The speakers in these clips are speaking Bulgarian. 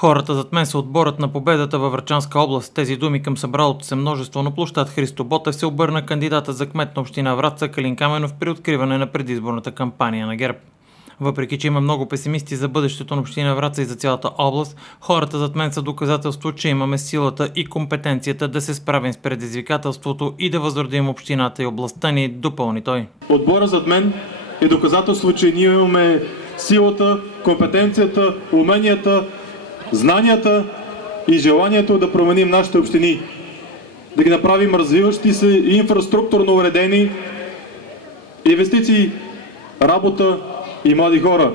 Хората зад мен са отборът на победата във Врачанска област. Тези думи към събралото се множество на площад Христо Ботев се обърна кандидата за кмет на община Враца Калин Каменов при откриване на предизборната кампания на ГЕРБ. Въпреки че има много песимисти за бъдещето на община Враца и за цялата област, хората зад мен са доказателство, че имаме силата и компетенцията да се справим с предизвикателството и да възродим общината и областта ни, допълни той. Отбора зад мен е доказателство, че ние имаме силата, компетенцията, уменията, знанията и желанието да променим нашите общини, да ги направим развиващи се и инфраструктурно уредени, инвестиции, работа и млади хора.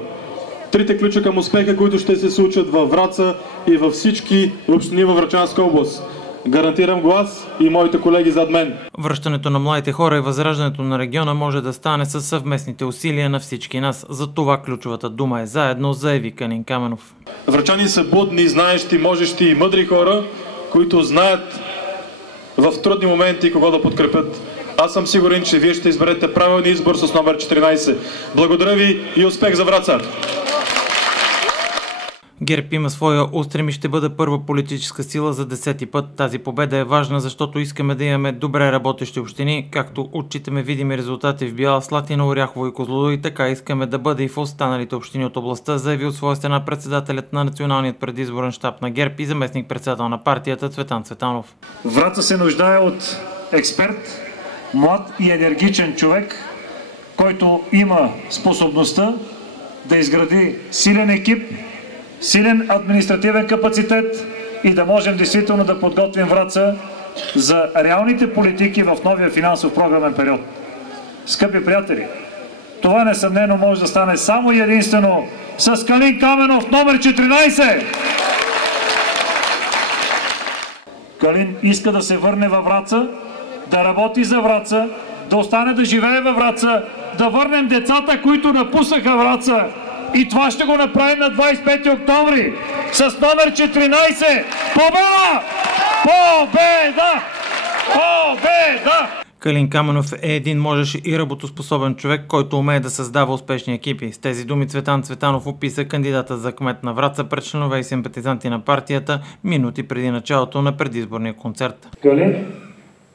Трите ключа към успеха, които ще се случат във Враца и във всички общини във Врачанска област. Гарантирам го аз и моите колеги зад мен. Връщането на младите хора и възраждането на региона може да стане със съвместните усилия на всички нас. За това ключовата дума е заедно, заяви Калин Каменов. Врачани са будни, знаещи, можещи и мъдри хора, които знаят в трудни моменти кого да подкрепят. Аз съм сигурен, че вие ще изберете правилния избор с номер 14. Благодаря ви и успех за Враца! ГЕРБ има своя устрем и ще бъде първа политическа сила за 10-ти път. Тази победа е важна, защото искаме да имаме добре работещи общини, както отчитаме видими резултати в Бяла Слатина, Оряхово и Козлодуй, така искаме да бъде и в останалите общини от областта, заяви от своя страна председателят на Националният предизборен щаб на ГЕРБ и заместник-председател на партията Цветан Цветанов. Враца се нуждае от експерт, млад и енергичен човек, който има способността да изгради силен екип, силен административен капацитет и да можем действително да подготвим Враца за реалните политики в новия финансов програмен период. Скъпи приятели, това несъмнено може да стане само и единствено с Калин Каменов номер 14. Калин иска да се върне във Враца, да работи за Враца, да остане да живее във Враца, да върнем децата, които напуснаха Враца. И това ще го направим на 25 октомври с номер 14. Победа! Победа! Победа! Калин Каменов е един можеш и работоспособен човек, който умее да създава успешни екипи. С тези думи Цветан Цветанов описа кандидата за кмет на Враца пред членове и симпатизанти на партията минути преди началото на предизборния концерт. Калин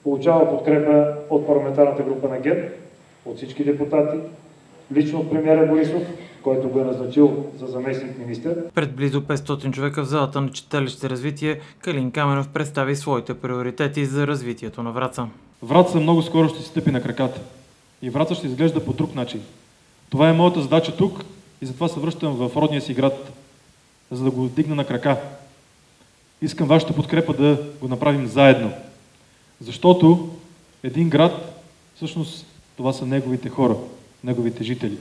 получава подкрепа от парламентарната група на ГЕРБ, от всички депутати, лично от премиера Борисов, който го е назначил за заместник-министър. Пред близо 500 човека в залата на читалище Развитие, Калин Каменов представи своите приоритети за развитието на Враца. Враца много скоро ще си стъпи на краката и Враца ще изглежда по друг начин. Това е моята задача тук и затова се връщам в родния си град, за да го дигна на крака. Искам вашата подкрепа да го направим заедно, защото един град, всъщност това са неговите хора, неговите жители.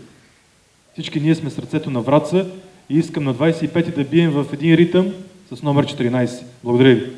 Всички ние сме сърцето на Враца и искам на 25-ти да бием в един ритъм с номер 14. Благодаря ви.